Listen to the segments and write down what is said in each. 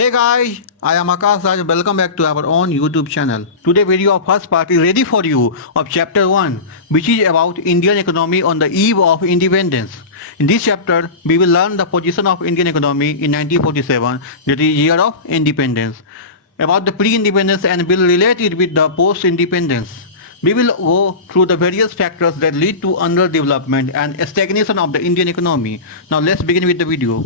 Hey guys, I am Akash Raj. Welcome back to our own YouTube channel. Today video of first part is ready for you of chapter 1, which is about Indian economy on the eve of independence. In this chapter, we will learn the position of Indian economy in 1947, that is year of independence, about the pre-independence and will relate it with the post-independence. We will go through the various factors that lead to underdevelopment and stagnation of the Indian economy. Now let's begin with the video.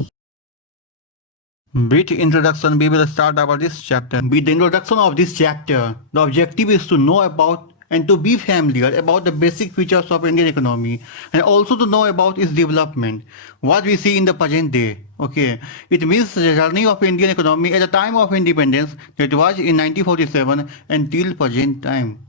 With introduction, we will start about this chapter. With the introduction of this chapter, the objective is to know about and to be familiar about the basic features of Indian economy and also to know about its development, what we see in the present day. Okay, it means the journey of Indian economy at the time of independence that was in 1947 until present time.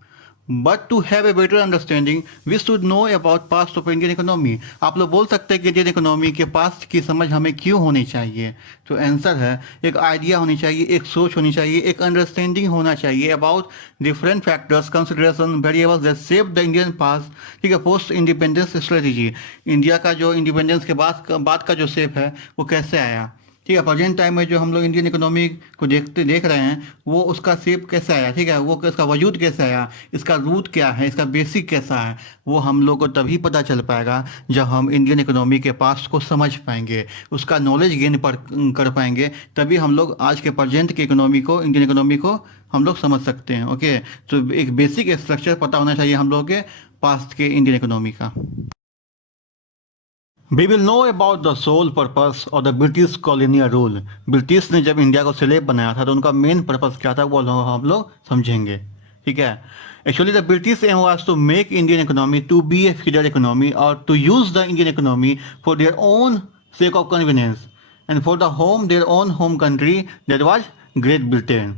But to have a better understanding, we should know about past of Indian economy. आप लोग बोल सकते हैं कि Indian economy के past की समझ हमें क्यों होनी चाहिए? तो आंसर है एक आइडिया होनी चाहिए, एक सोच होनी चाहिए, एक अंडरस्टैंडिंग होना चाहिए about different factors, consideration, variables that shape the Indian past. ठीक है, पोस्ट इंडिपेंडेंस स्ट्रेटेजी. इंडिया का जो इंडिपेंडेंस के बाद का जो शेप है वो कैसे आया. ठीक है, प्रेजेंट टाइम में जो हम लोग इंडियन इकोनॉमी को देख रहे हैं वो उसका शेप कैसे आया. ठीक है, वो इसका वजूद कैसे आया, इसका रूट क्या है, इसका बेसिक कैसा है, वो हम लोग को तभी पता चल पाएगा जब हम इंडियन इकोनॉमी के पास्ट को समझ पाएंगे, उसका नॉलेज गेन कर पाएंगे. तभी हम लोग आज के प्रेजेंट के इकोनॉमी को, इंडियन इकोनॉमी को हम लोग समझ सकते हैं. ओके, तो एक बेसिक स्ट्रक्चर पता होना चाहिए हम लोग के पास्ट के इंडियन इकोनॉमी का. We will know about the sole purpose of the British colonial rule. British ने जब इंडिया को स्लेव बनाया था तो उनका मेन पर्पस क्या था वो हम लोग समझेंगे. ठीक है, actually the British aim was to make Indian economy to be a feeder economy और to use the Indian economy for their own sake of convenience and for their own home country that was Great Britain.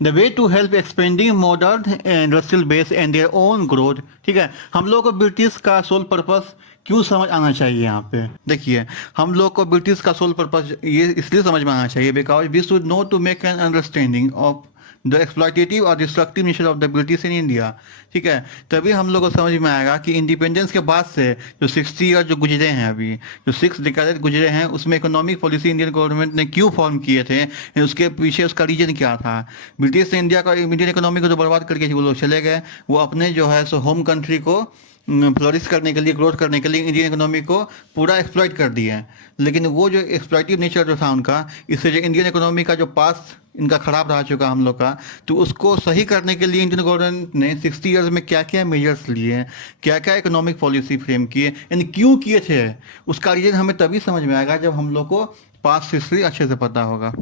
The way to help expanding modern industrial base and their own growth. ठीक है, हम लोग को British का soul purpose क्यों समझ आना चाहिए. यहाँ पे देखिए, हम लोग को ब्रिटिश का सोल पर्पस ये इसलिए समझ में आना चाहिए because we should know to make an understanding of the exploitative और destructive nature of the British in India. ठीक है, तभी हम लोग को समझ में आएगा कि इंडिपेंडेंस के बाद से जो 60 ईयर जो गुजरे हैं, अभी जो 6 डिकेड गुजरे हैं, उसमें इकोनॉमिक पॉलिसी इंडियन गवर्नमेंट ने क्यों फॉर्म किए थे, उसके पीछे उसका रीजन क्या था. ब्रिटिश ने इंडियन इकोनॉमी को तो बर्बाद करके वो लोग चले गए. वो अपने जो है सो होम कंट्री को फ्लोरिश करने के लिए, ग्रोथ करने के लिए इंडियन इकोनॉमी को पूरा एक्सप्लॉइट कर दिया है. लेकिन वो जो एक्सप्लॉइटिव नेचर जो था उनका, इससे जो इंडियन इकोनॉमी का जो पास इनका ख़राब रहा चुका हम लोग का, तो उसको सही करने के लिए इंडियन गवर्नमेंट ने 60 ईयर्स में क्या क्या मेजर्स लिए हैं, क्या क्या इकोनॉमिक पॉलिसी फ्रेम किए यानी क्यों किए थे, उसका रीजन हमें तभी समझ में आएगा जब हम लोग को पास्ट हिस्ट्री अच्छे से पता होगा.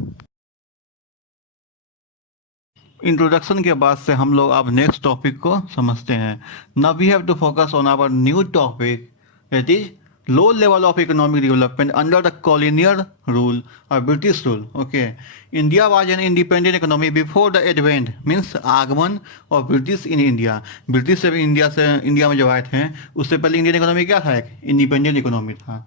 इंट्रोडक्शन के बाद से हम लोग अब नेक्स्ट टॉपिक को समझते हैं. Now we have to focus on our new topic that is low level of economic development under the colonial rule और British rule. Okay, India was an independent economy before the advent means आगमन of British in India. British से India में जब आए थे उससे पहले Indian economy क्या था, एक इंडिपेंडेंट इकोनॉमी था.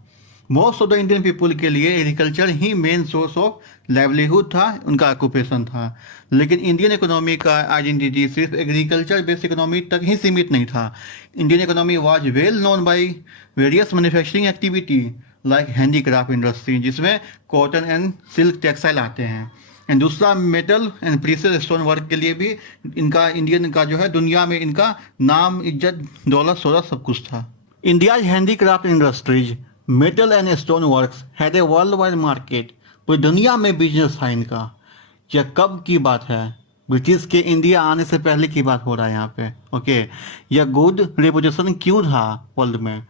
Most of the Indian people के लिए agriculture he main source of livelihood था, उनका ऑक्यूपेशन था. लेकिन इंडियन इकोनॉमी का आइडेंटिटी सिर्फ एग्रीकल्चर बेस्ड इकोनॉमी तक ही सीमित नहीं था. Indian economy was well known by various manufacturing activity like handicraft industry, जिसमें कॉटन एंड सिल्क टेक्सटाइल आते हैं. एंड दूसरा metal and precious stone work के लिए भी इनका, इंडियन का जो है दुनिया में इनका नाम, इज्जत, दौलत, शोहरत सब कुछ था. India's handicraft industries, metal and stone works had a world wide market. पूरी दुनिया में बिजनेस था इनका. यह कब की बात है, ब्रिटिश के इंडिया आने से पहले की बात हो रहा है यहाँ पे. ओके, यह गुड रेपुटेशन क्यों था वर्ल्ड में,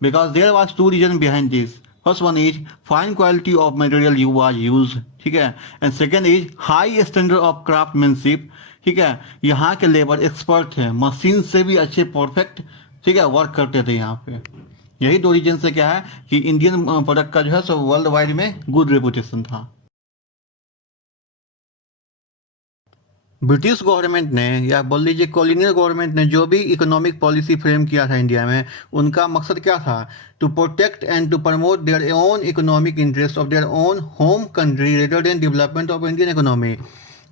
because there was two reason behind this. First one is fine quality of material you was use. ठीक है, and second is high standard of craftsmanship. ठीक है, यहाँ के लेबर एक्सपर्ट थे, मशीन से भी अच्छे परफेक्ट, ठीक है, वर्क करते थे यहाँ पे. यही दो रीजन से क्या है कि इंडियन प्रोडक्ट का जो है सो वर्ल्ड वाइड में गुड रेपुटेशन था. ब्रिटिश गवर्नमेंट ने या बोल लीजिए कॉलोनियल गवर्नमेंट ने जो भी इकोनॉमिक पॉलिसी फ्रेम किया था इंडिया में, उनका मकसद क्या था, to protect and to promote their own economic interest of their own home country rather than development of Indian economy.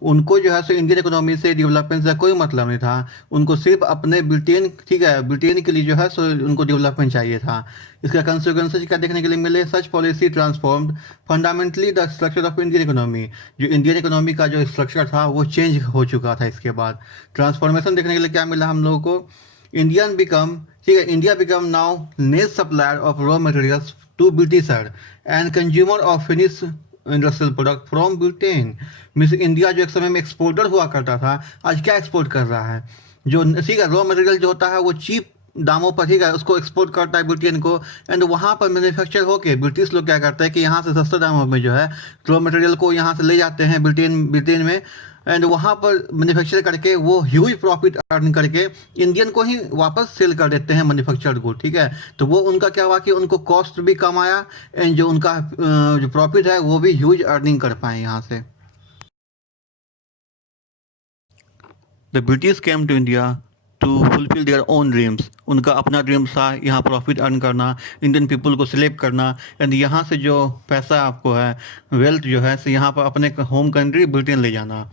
उनको जो है सो इंडियन इकोनॉमी से डेवलपमेंट से कोई मतलब नहीं था। उनको सिर्फ अपने ब्रिटेन, ठीक है, ब्रिटेन के लिए जो है सो उनको डेवलपमेंट चाहिए था। इसका कंसिक्वेंसेस क्या देखने के लिए मिले? Such policy transformed fundamentally the structure of Indian economy. जो इंडियन इकोनॉमी का जो स्ट्रक्चर था वो चेंज हो चुका था। इसके बाद ट्रांसफॉर्मेशन देखने के लिए क्या मिला हम लोगों को? इंडियन बिकम, ठीक है, India become now net supplier of raw materials to britisher and consumer of finish industrial product from Britain. Means India जो एक समय में एक्सपोर्टर हुआ करता था, आज क्या एक्सपोर्ट कर रहा है? जो, ठीक है, रॉ मटेरियल जो होता है वो चीप दामों पर, ठीक है, उसको एक्सपोर्ट करता है ब्रिटेन को। एंड वहाँ पर मैन्युफैक्चर होके ब्रिटिश लोग क्या करते हैं कि यहाँ से सस्ते दामों में जो है रॉ मटेरियल को यहाँ से ले जाते हैं ब्रिटेन में। एंड वहाँ पर मैन्युफैक्चर करके वो ह्यूज प्रॉफिट अर्न करके इंडियन को ही वापस सेल कर देते हैं मैन्युफैक्चर्ड गुड, ठीक है। तो वो उनका क्या हुआ कि उनको कॉस्ट भी कम आया एंड जो उनका जो प्रॉफिट है वो भी ह्यूज अर्निंग कर पाए यहाँ से। The British came to India to fulfil their own dreams. उनका अपना ड्रीम्स था यहाँ प्रॉफिट अर्न करना, इंडियन पीपल को सिलेक्ट करना एंड यहाँ से जो पैसा आपको है, वेल्थ जो है, से यहाँ पर अपने होम कंट्री ब्रिटेन ले जाना,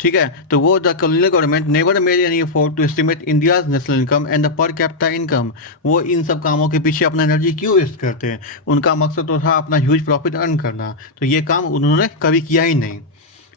ठीक है। तो वो the colonial government never made any effort to estimate India's national income and the per capita income. वो इन सब कामों के पीछे अपना एनर्जी क्यों वेस्ट करते हैं? उनका मकसद तो था अपना ह्यूज प्रॉफिट अर्न करना, तो ये काम उन्होंने कभी किया ही नहीं।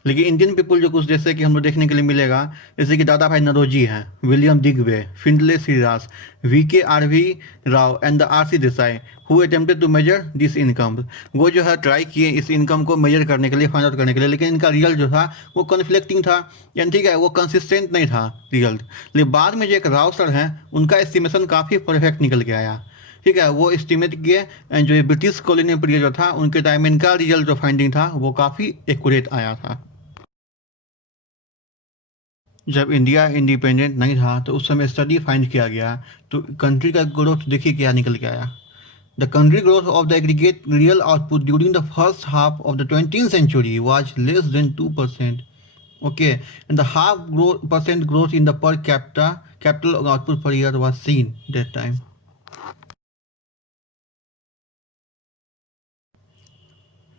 लेकिन इंडियन पीपल जो कुछ जैसे कि हम लोग देखने के लिए मिलेगा, जैसे कि दादा भाई नरोजी हैं, William Digby, Findlay Shirras, VK RV Rao and the RC Desai who attempted to measure this income. वो जो है ट्राई किए इस इनकम को मेजर करने के लिए, फाइंड आउट करने के लिए, लेकिन इनका रिजल्ट जो था वो कन्फ्लिक्टिंग था, यानी ठीक है वो कंसिस्टेंट नहीं था रिजल्ट। लेकिन बाद में जो एक राव सर हैं उनका एस्टिमेशन काफ़ी परफेक्ट निकल के आया, ठीक है। वो एस्टिमेट किए एंड जो ब्रिटिश कॉलोनियल पीरियड जो था उनके टाइम में इनका रिजल्ट जो फाइंडिंग था वो काफ़ी एक्यूरेट आया था। जब इंडिया इंडिपेंडेंट नहीं था तो उस समय स्टडी फाइंड किया गया, तो कंट्री का ग्रोथ देखिए क्या निकल के आया। The country growth of the aggregate real output during the first half of the 20th century was less than 2%. Okay, and the half percent growth in the per capita capital output per year was seen that time.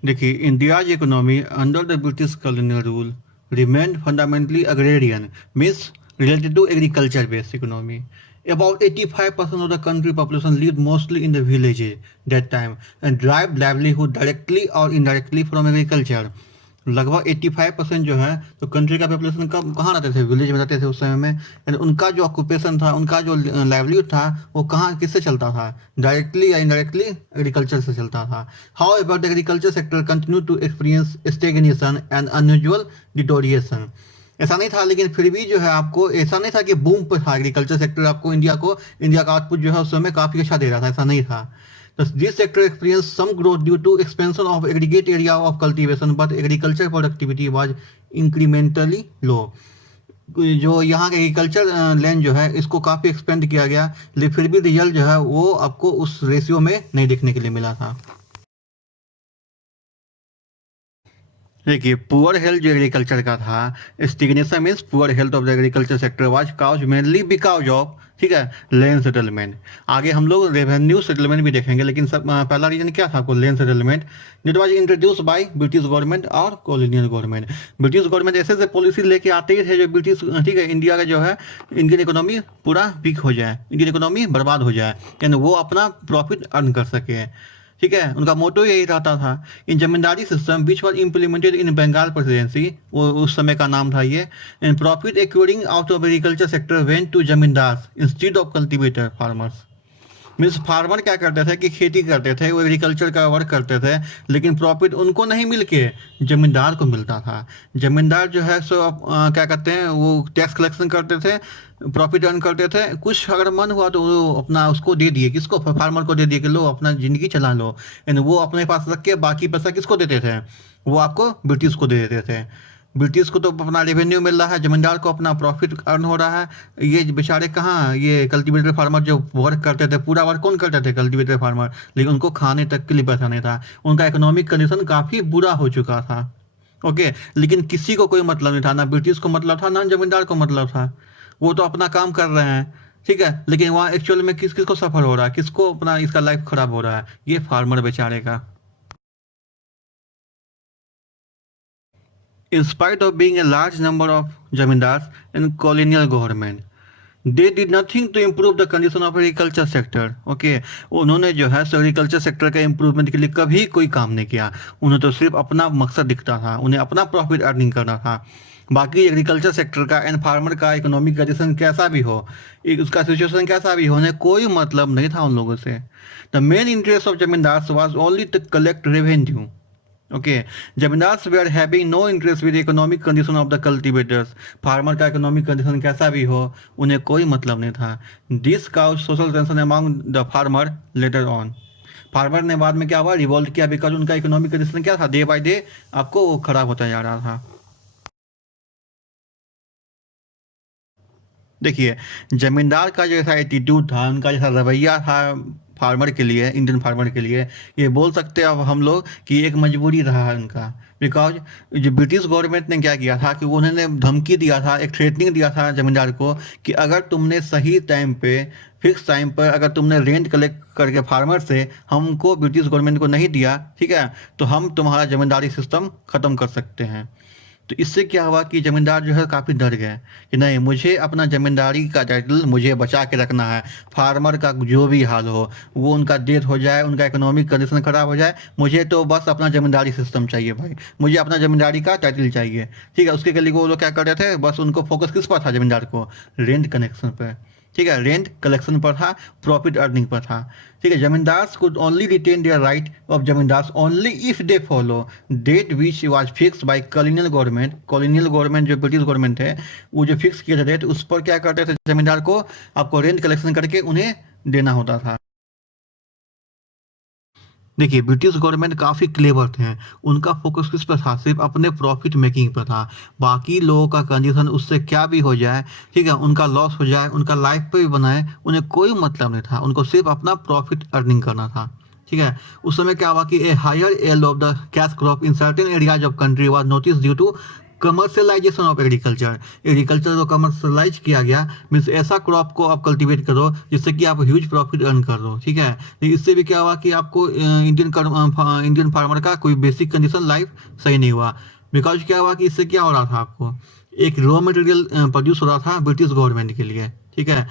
देखिए, India's economy under the British colonial rule remained fundamentally agrarian, means related to agriculture based economy. About 85% of the country population lived mostly in the villages that time and derived livelihood directly or indirectly from agriculture. लगभग 85% जो है तो country का population कहाँ रहते थे? Village में रहते थे उस समय में। एंड उनका जो ऑक्यूपेशन था, उनका जो लाइवलीहुड था वो कहाँ किससे चलता था? डायरेक्टली या इनडायरेक्टली एग्रीकल्चर से चलता था। However the agriculture sector continue to experience stagnation and unusual deterioration. ऐसा नहीं था, लेकिन फिर भी जो है आपको ऐसा नहीं था कि बूम पर था एग्रीकल्चर सेक्टर, आपको इंडिया का आउटपुट जो है उस समय काफ़ी अच्छा दे रहा था, ऐसा नहीं था। This sector experienced some growth due to expansion of aggregate area of cultivation, but agriculture productivity was incrementally low. जो यहाँ का एग्रीकल्चर लैंड जो है इसको काफ़ी एक्सपेंड किया गया, लेकिन फिर भी रिजल्ट जो है वो आपको उस रेशियो में नहीं देखने के लिए मिला था। देखिए, पुअर हेल्थ जो एग्रीकल्चर का था, stagnation means poor health of the agriculture sector was cause mainly because of, ठीक है, लैंड सेटलमेंट। आगे हम लोग रेवेन्यू सेटलमेंट भी देखेंगे, लेकिन सब पहला रीजन क्या था आपको? लैंड सेटलमेंट, जो was introduce by British government और कॉलोनियल गवर्नमेंट। ब्रिटिश गवर्नमेंट ऐसे ऐसे पॉलिसी लेके आते ही थे जो ब्रिटिश, ठीक है, इंडिया का जो है इंडियन इकोनॉमी पूरा वीक हो जाए, इंडियन इकोनॉमी बर्बाद हो जाए, यानी वो अपना प्रॉफिट अर्न कर सके, ठीक है। उनका मोटो यही रहता था। In zamindari system which was implemented in Bengal presidency, वो उस समय का नाम था ये। And profit accruing out of agriculture sector went to zamindar instead of cultivator farmers. Means farmer क्या करते थे कि खेती करते थे, वो एग्रीकल्चर का वर्क करते थे, लेकिन प्रॉफिट उनको नहीं मिल के जमींदार को मिलता था। जमींदार जो है सो क्या करते हैं, वो टैक्स कलेक्शन करते थे, प्रॉफिट अर्न करते थे, कुछ अगर मन हुआ तो वो अपना उसको दे दिए, किसको? फार्मर को दे दिए कि लो अपना ज़िंदगी चला लो। एंड वो अपने पास रख के बाकी पैसा किसको देते थे? वो आपको ब्रिटिश को दे देते थे। ब्रिटिश को तो अपना रेवेन्यू मिल रहा है, जमींदार को अपना प्रॉफिट अर्न हो रहा है। ये बेचारे कहाँ, ये कल्टीवेटर फार्मर जो वर्क करते थे, पूरा वर्क कौन करते थे? कल्टीवेटर फार्मर, लेकिन उनको खाने तक के लिए पैसा नहीं था। उनका इकोनॉमिक कंडीशन काफ़ी बुरा हो चुका था। ओके, लेकिन किसी को कोई मतलब नहीं था, ना ब्रिटिश को मतलब था ना जमींदार को मतलब था। वो तो अपना काम कर रहे हैं, ठीक है, लेकिन वहाँ एक्चुअल में किसको सफ़र हो रहा है, किसको अपना इसका लाइफ खराब हो रहा है? ये फार्मर बेचारे का। In spite of being a large number of zamindars in colonial government, they did nothing to improve the condition of agriculture sector. Okay, उन्होंने जो है एग्रीकल्चर सेक्टर के इम्प्रूवमेंट के लिए कभी कोई काम नहीं किया. उन्हें तो सिर्फ अपना मकसद दिखता था, उन्हें अपना प्रॉफिट अर्निंग करना था. बाकी एग्रीकल्चर सेक्टर का एंड फार्मर का इकोनॉमिक कंडीशन कैसा भी हो, उसका सिचुएशन कैसा भी हो, उन्हें कोई मतलब नहीं था उन लोगों से. The main interest of zamindars was only to collect revenue. Okay, zamindars were having no interest with economic condition of the cultivators. Farmer का इकोनॉमिक कंडीशन कैसा भी हो, उन्हें कोई मतलब नहीं था. This cause social tension among the farmer later on. Farmer ने बाद में क्या हुआ, रिवोल्ट किया, बिकॉज उनका इकोनॉमिक कंडीशन क्या था, डे बाय डे आपको वो खराब होता जा रहा था. देखिए, जमींदार का जैसा एटीट्यूड था, उनका जैसा रवैया था फार्मर के लिए, इंडियन फार्मर के लिए, ये बोल सकते हैं अब हम लोग कि एक मजबूरी रहा है उनका. बिकॉज जो ब्रिटिश गवर्नमेंट ने क्या किया था कि उन्होंने धमकी दिया था, एक थ्रेटनिंग दिया था जमींदार को कि अगर तुमने सही टाइम पे, फिक्स टाइम पर अगर तुमने रेंट कलेक्ट करके फार्मर से हमको, ब्रिटिश गवर्नमेंट को नहीं दिया, ठीक है, तो हम तुम्हारा जमींदारी सिस्टम ख़त्म कर सकते हैं. तो इससे क्या हुआ कि ज़मींदार जो है काफ़ी डर गए कि नहीं, मुझे अपना ज़मींदारी का टाइटल मुझे बचा के रखना है. फार्मर का जो भी हाल हो, वो उनका डेथ हो जाए, उनका इकोनॉमिक कंडीशन ख़राब हो जाए, मुझे तो बस अपना ज़मींदारी सिस्टम चाहिए भाई, मुझे अपना ज़मींदारी का टाइटल चाहिए. ठीक है, उसके लिए वो लोग क्या कर रहे थे, बस उनको फोकस किस पर था ज़मींदार को, रेंट कनेक्शन पर. ठीक है, रेंट कलेक्शन पर था, प्रॉफिट अर्निंग पर था. ठीक है, zamindars could only retain their right of zamindars only if they follow that which was fix by colonial government. Colonial government जो ब्रिटिश गवर्नमेंट है, वो जो फिक्स किया जाता है, उस पर क्या करते थे, जमींदार को आपको रेंट कलेक्शन करके उन्हें देना होता था. देखिए, ब्रिटिश गवर्नमेंट काफ़ी क्लेवर थे. उनका फोकस किस पर था, सिर्फ अपने प्रॉफिट मेकिंग पर था. बाकी लोगों का कंडीशन उससे क्या भी हो जाए, ठीक है, उनका लॉस हो जाए, उनका लाइफ पे भी बनाए, उन्हें कोई मतलब नहीं था. उनको सिर्फ अपना प्रॉफिट अर्निंग करना था. ठीक है, उस समय क्या हुआ कि a higher yield of the cash crop in certain areas of country was notice due to commercialisation of agriculture. Agriculture को कमर्शलाइज किया गया, मीन्स ऐसा क्रॉप को आप कल्टीवेट करो जिससे कि आप ह्यूज प्रॉफिट अर्न कर दो. ठीक है, तो इससे भी क्या हुआ कि आपको इंडियन फार्मर का कोई बेसिक कंडीशन लाइफ सही नहीं हुआ. बिकॉज क्या हुआ कि इससे क्या हो रहा था, आपको एक रॉ मटेरियल प्रोड्यूस हो रहा था ब्रिटिश गवर्नमेंट के लिए. ठीक है,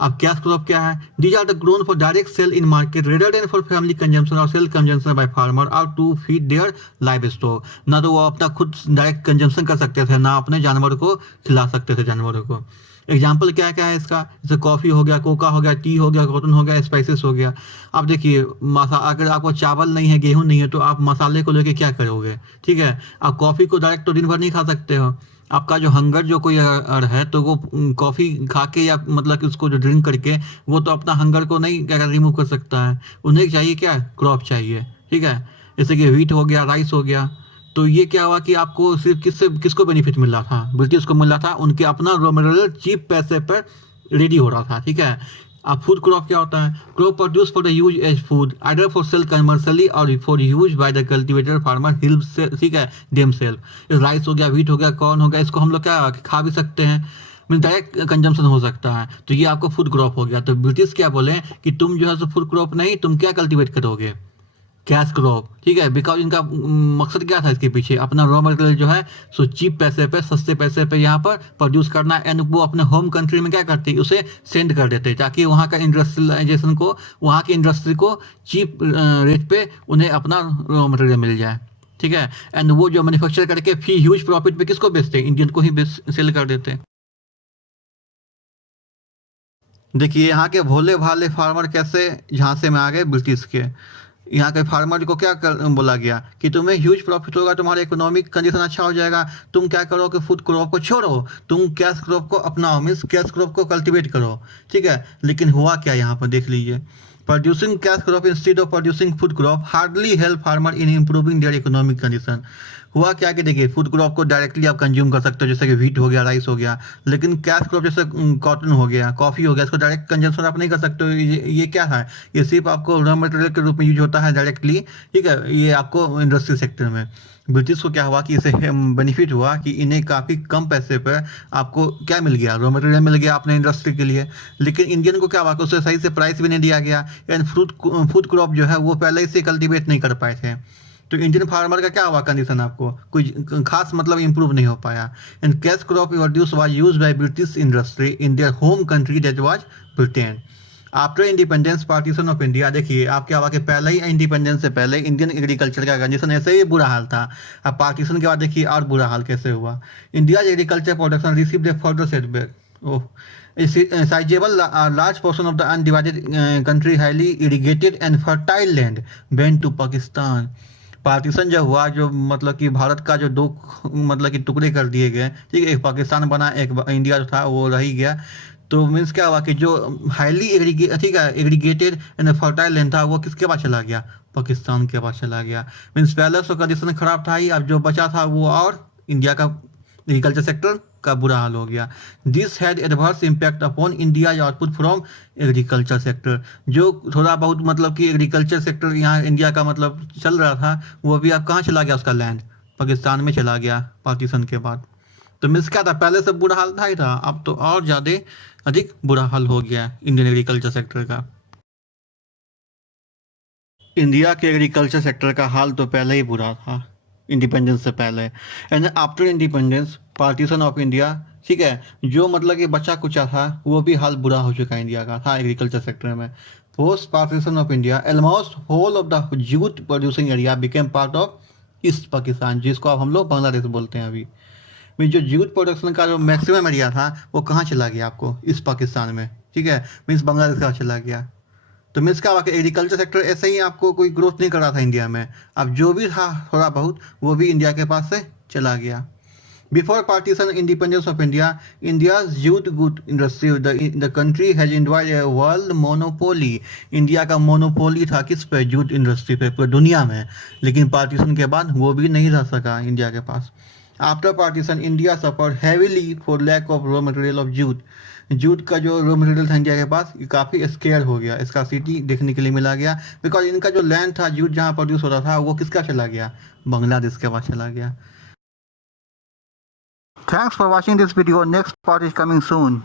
अब कैश क्रॉप क्या है, these are the grown for direct sale in market rather than for family consumption और सेल कंजम्पशन बाय फार्मर और to feed their livestock. ना तो वो अपना खुद डायरेक्ट कंजम्पशन कर सकते थे, ना अपने जानवरों को खिला सकते थे जानवरों को. एग्जाम्पल क्या क्या है इसका, जैसे कॉफ़ी हो गया, कोका हो गया, टी हो गया, कॉटन हो गया, स्पाइसेस हो गया. अब देखिए, अगर आपको चावल नहीं है, गेहूं नहीं है, तो आप मसाले को लेके क्या करोगे. ठीक है, आप कॉफ़ी को डायरेक्ट तो दिन भर नहीं खा सकते हो. आपका जो हंगर जो कोई है, तो वो कॉफ़ी खा के या मतलब कि उसको जो ड्रिंक करके वो तो अपना हंगर को नहीं क्या रिमूव कर सकता है. उन्हें चाहिए क्या, क्रॉप चाहिए. ठीक है, जैसे कि व्हीट हो गया, राइस हो गया. तो ये क्या हुआ कि आपको सिर्फ किसको बेनिफिट मिल रहा था, ब्रिटिश को मिल रहा था. उनके अपना रॉ मटेरियल चीप पैसे पर रेडी हो रहा था. ठीक है, अब फूड क्रॉप क्या होता है, crop produce for the use as food either for sale commercially और for use by the cultivator farmer हिल्प से. ठीक है, देम सेल्फ. राइस हो गया, व्हीट हो गया, कॉर्न हो गया, इसको हम लोग क्या खा भी सकते हैं, मीन डायरेक्ट कंजम्पशन हो सकता है. तो ये आपको फूड क्रॉप हो गया. तो ब्रिटिश क्या बोले कि तुम जो है सो फूड क्रॉप नहीं, तुम क्या कल्टिवेट करोगे, कैश क्रॉप. ठीक है, बिकॉज इनका मकसद क्या था इसके पीछे, अपना रॉ मटेरियल जो है सो चीप पैसे पे, सस्ते पैसे पे यहाँ पर प्रोड्यूस करना, एंड वो अपने होम कंट्री में क्या करते, उसे सेंड कर देते ताकि वहाँ का इंडस्ट्रियलाइजेशन को, वहाँ की इंडस्ट्री को चीप रेट पे उन्हें अपना रॉ मटेरियल मिल जाए. ठीक है, एंड वो जो मैन्युफैक्चर करके फी ह्यूज प्रॉफिट पे किसको बेचते हैं, इंडियन को ही सेल कर देते हैं. देखिए, यहाँ के भोले भाले फार्मर कैसे झांसे में आ गए ब्रिटिश के. यहाँ के फार्मर को क्या बोला गया कि तुम्हें ह्यूज प्रॉफिट होगा, तुम्हारा इकोनॉमिक कंडीशन अच्छा हो जाएगा, तुम क्या करो कि फूड क्रॉप को छोड़ो, तुम कैश क्रॉप को अपनाओ, मीन्स कैश क्रॉप को कल्टीवेट करो. ठीक है, लेकिन हुआ क्या यहाँ पर देख लीजिए, producing cash crop instead of producing food crop hardly help farmer in improving their economic condition. हुआ क्या कि देखिए, फूड क्रॉप को डायरेक्टली आप कंज्यूम कर सकते हो, जैसे कि व्हीट हो गया, राइस हो गया, लेकिन कैश क्रॉप जैसे कॉटन हो गया, कॉफ़ी हो गया, इसको डायरेक्ट कंजम्पशन आप नहीं कर सकते हो. ये क्या है, ये सिर्फ आपको रॉ मटेरियल के रूप में यूज होता है डायरेक्टली. ठीक है, ये आपको इंडस्ट्री सेक्टर में. ब्रिटिश को क्या हुआ कि इसे बेनिफिट हुआ कि इन्हें काफ़ी कम पैसे पर आपको क्या मिल गया, रॉ मटेरियल मिल गया अपने इंडस्ट्री के लिए. लेकिन इंडियन को क्या हुआ कि उसे सही से प्राइस भी नहीं दिया गया, एंड फूड क्रॉप जो है वो पहले से कल्टीवेट नहीं कर पाए थे. तो इंडियन फार्मर का क्या हुआ कंडीशन, आपको कोई खास मतलब इम्प्रूव नहीं हो पाया। And cash crop produce was use by British industry in their home country that was Britain. After independence partition of India, देखिए आप क्या हुआ कि पहले ही इंडिपेंडेंस से पहले इंडियन एग्रीकल्चर का कंडीशन ऐसे ही बुरा हाल था। अब पार्टीशन के बाद देखिए और बुरा हाल कैसे हुआ। India agriculture production received A further setback. Oh, sizable large portion of the undivided country highly irrigated and fertile land went to Pakistan। Partition जब हुआ, जो मतलब कि भारत का जो दो मतलब कि टुकड़े कर दिए गए, ठीक है, एक पाकिस्तान बना, एक इंडिया जो था वो रह ही गया। तो मीन्स क्या हुआ कि जो हाईली ठीक है एग्रीगेटेड एंड फर्टाइल लैंड था वो किसके पास चला गया, पाकिस्तान के पास चला गया। मीन्स पहले तो कंडीशन खराब था ही, अब जो बचा था वो और इंडिया का एग्रीकल्चर सेक्टर का बुरा हाल हो गया। This had adverse impact upon India output from agriculture sector. जो थोड़ा बहुत मतलब कि एग्रीकल्चर सेक्टर यहाँ इंडिया का मतलब चल रहा था, वो भी अब कहाँ चला गया, उसका लैंड पाकिस्तान में चला गया पार्टीशन के बाद। तो मीन्स क्या था, पहले से बुरा हाल था ही था, अब तो और ज़्यादा अधिक बुरा हाल हो गया इंडियन एग्रीकल्चर सेक्टर का। इंडिया के एग्रीकल्चर सेक्टर का हाल तो पहले ही बुरा था इंडिपेंडेंस से पहले। And after independence partition of India, ठीक है, जो मतलब कि बचा कुचा था वो भी हाल बुरा हो चुका है इंडिया का था एग्रीकल्चर सेक्टर में। Post partition of India almost whole of the jute producing area became part of East Pakistan, जिसको अब हम लोग बांग्लादेश बोलते हैं। अभी मीन जो जूट प्रोडक्शन का जो मैक्सिमम एरिया था वो कहाँ चला गया, आपको ईस्ट पाकिस्तान में, ठीक है, मीन्स बांग्लादेश का चला गया। तो मीन्स क्या हुआ कि एग्रीकल्चर सेक्टर ऐसे ही आपको कोई ग्रोथ नहीं कर रहा था इंडिया में, अब जो भी था थोड़ा बहुत वो भी इंडिया के पास से चला गया। Before partition independence of India, India jute good industry the country has enjoyed a world monopoly. India का मोनोपोली था किस पे, जूट इंडस्ट्री पे पूरी दुनिया में, लेकिन पार्टीशन के बाद वो भी नहीं रह सका इंडिया के पास। After partition India suffer heavily for lack of raw material of jute. Jute का जो रॉ मटेरियल था इंडिया के पास काफ़ी स्केयर हो गया, इसका सिटी देखने के लिए मिला गया, बिकॉज इनका जो लैंड था जूट जहाँ प्रोड्यूस हो रहा था वो किसका चला गया, बांग्लादेश के पास चला गया। Thanks for watching this video, next part is coming soon.